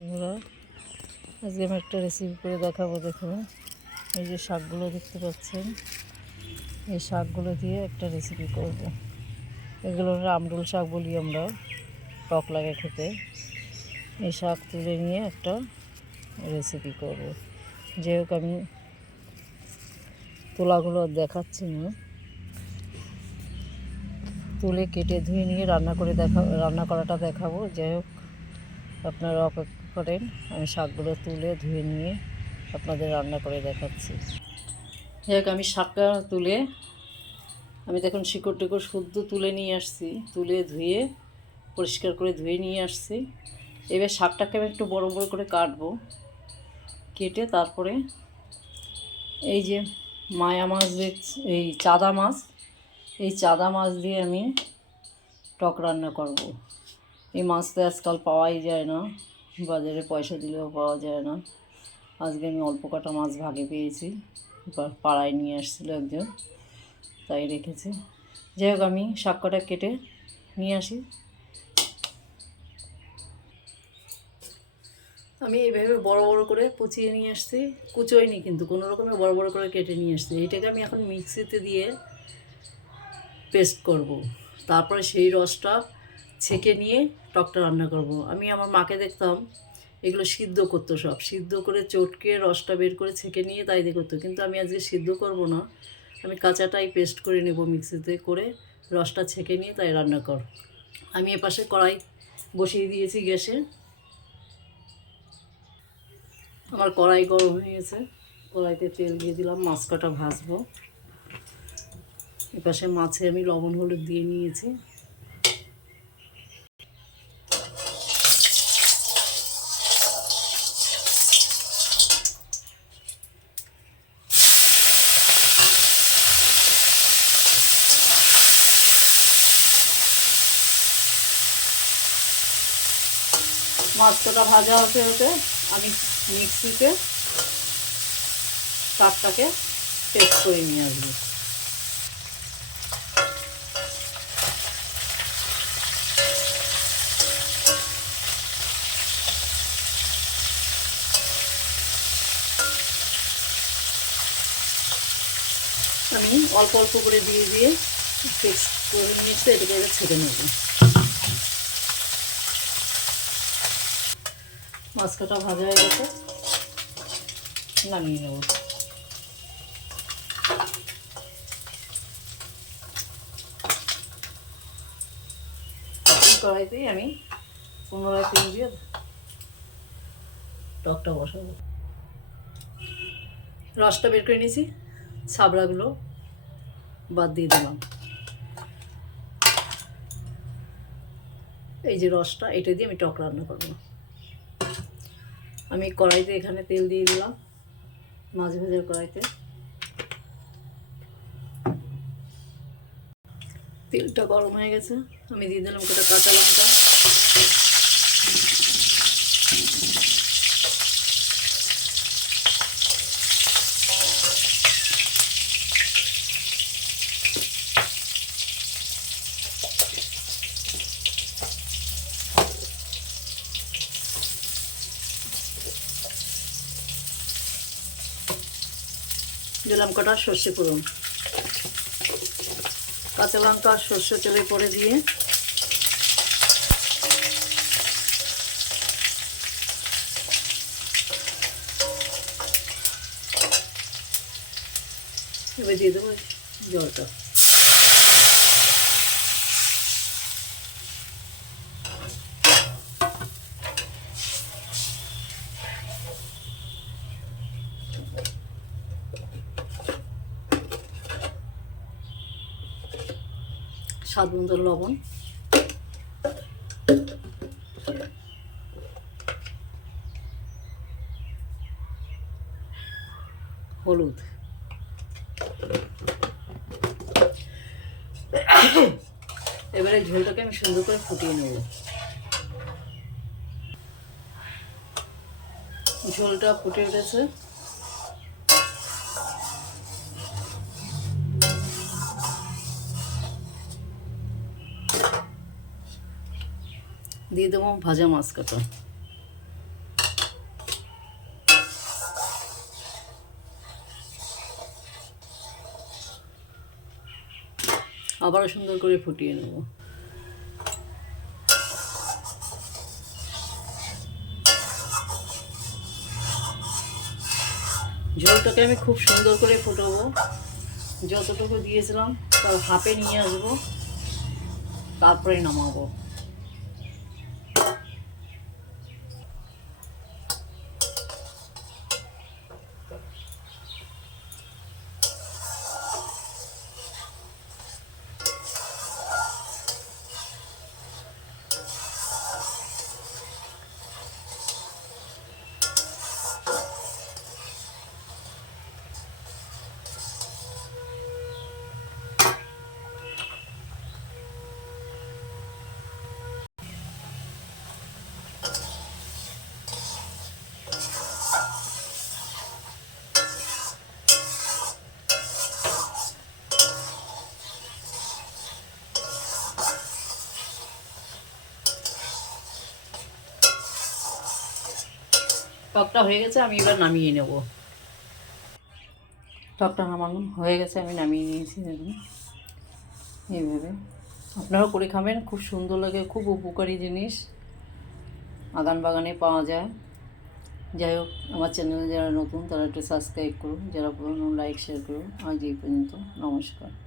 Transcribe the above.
বন্ধুরা, আজকে আমি একটা রেসিপি করে দেখাবো, দেখুন এই যে শাকগুলো দেখতে পাচ্ছেন, এই শাকগুলো দিয়ে একটা রেসিপি করব। এগুলো রামডুল শাক বলি আমরা, টক লাগে খেতে এই শাক তুলে নিয়ে একটা রেসিপি করব। যেহেতু আমি তোলাগুলো দেখাচ্ছি না, তুলে কেটে ধুয়ে নিয়ে রান্না করে দেখা, রান্না করাটা দেখাবো যাই হোক, আপনারা করেন, আমি শাকগুলো তুলে ধুয়ে নিয়ে আপনাদের রান্না করে দেখাচ্ছি। যাই হোক, আমি শাকটা তুলে, আমি দেখুন শিকড় টিকড় শুদ্ধ তুলে নিয়ে আসছি, তুলে ধুয়ে, পরিষ্কার করে ধুয়ে নিয়ে আসছি। এবার শাকটাকে আমি একটু বড় বড় করে কাটবো, কেটে তারপরে এই যে মায়া মাছ এই চাদা মাছ, এই চাদা মাছ দিয়ে আমি টক রান্না করব। এই মাছ তো আজকাল পাওয়াই যায় না। বাজারে পয়সা দিলেও পাওয়া যায় না। আজকে আমি অল্প কটা মাছ ভাগে পেয়েছি। এবার পাড়ায় নিয়ে আসছিল একজন, তাই রেখেছি। যাই হোক, আমি শাক কটা কেটে নিয়ে আসি। আমি এইভাবে বড় বড় করে কুচিয়ে নিয়ে আসছি। কুচোয়নি কিন্তু, কোনো রকমে বড় বড় করে কেটে নিয়ে আসছি। এইটাকে আমি এখন মিক্সিতে দিয়ে পেস্ট করব। তারপরে সেই রসটা ছেঁকে নিয়ে টকটা রান্না করব। আমি আমার মাকে দেখতাম এগুলো সিদ্ধ করতো সব। সিদ্ধ করে চটকে রসটা বের করে ছেঁকে নিয়ে তাই দিয়ে করতো। কিন্তু আমি আজকে সিদ্ধ করব না। আমি কাঁচাটাই পেস্ট করে নেব মিক্সিতে করে রসটা ছেঁকে নিয়ে তাই রান্না কর। আমি এপাশে কড়াই বসিয়ে দিয়েছি গ্যাসে। আমার কড়াই গরম হয়ে গেছে। কড়াইতে তেল দিয়ে দিলাম মাছ কটা ভাজবো। এপাশে মাছে আমি লবণ হলুদ দিয়ে নিয়েছি। মাছটা ভাজা হতে হতে আমি মিক্সিতে শাকটাকে পেস্ট করে নিয়ে আসব। আমি অল্প অল্প করে দিয়ে দিয়ে পেস্ট করে নিয়েছি এটাকে ছেড়ে নেব। মাছ কাটা ভাজা হয়ে গেছে। নামিয়ে নেব। কড়াইতেই আমি পুনরায় তেল দিয়ে টকটা বসাবো। রসটা বের করে নিয়েছি, ছাবড়াগুলো বাদ দিয়ে দিলাম। এই যে রসটা, এটা দিয়ে আমি টক রান্না করব। আমি কড়াইতে এখানে তেল দিয়ে দিলাম, মাছ ভাজার কড়াইতে। তেলটা গরম হয়ে গেছে, আমি দিয়ে দিলাম কটা কাঁচা লঙ্কা। দিলাম কটা সর্ষে ফোড়ন। কাঁচা লঙ্কা আর সর্ষে তেলে পরে দিয়ে এবার দিয়ে দেবো জলটা। স্বাদ মতো লবণ। হলুদ। এবারে ঝোলটাকে আমি সুন্দর করে ফুটিয়ে নেব। ঝোলটা ফুটে উঠেছে। দিয়ে দেবো ভাজা মাছ কাটা আবারও সুন্দর করে ফুটিয়ে নেব। ঝোলটাকে আমি খুব সুন্দর করে ফুটাবো। যতটুকু দিয়েছিলাম, তার হাফে নিয়ে আসব, তারপরে নামাবো। টকটা হয়ে গেছে, আমি এবার নামিয়ে নেব। টকটা নামানো হয়ে গেছে, আমি নামিয়ে নিয়েছি দেখুন। এইভাবে। আপনারাও করে খাবেন, খুব সুন্দর লাগে, খুব উপকারী জিনিস। আগান বাগানে পাওয়া যায়। যাই হোক, আমার চ্যানেলে যারা নতুন, তারা একটু সাবস্ক্রাইব করুন, যারা পুরনো লাইক শেয়ার করুন। আজ এই পর্যন্ত, নমস্কার।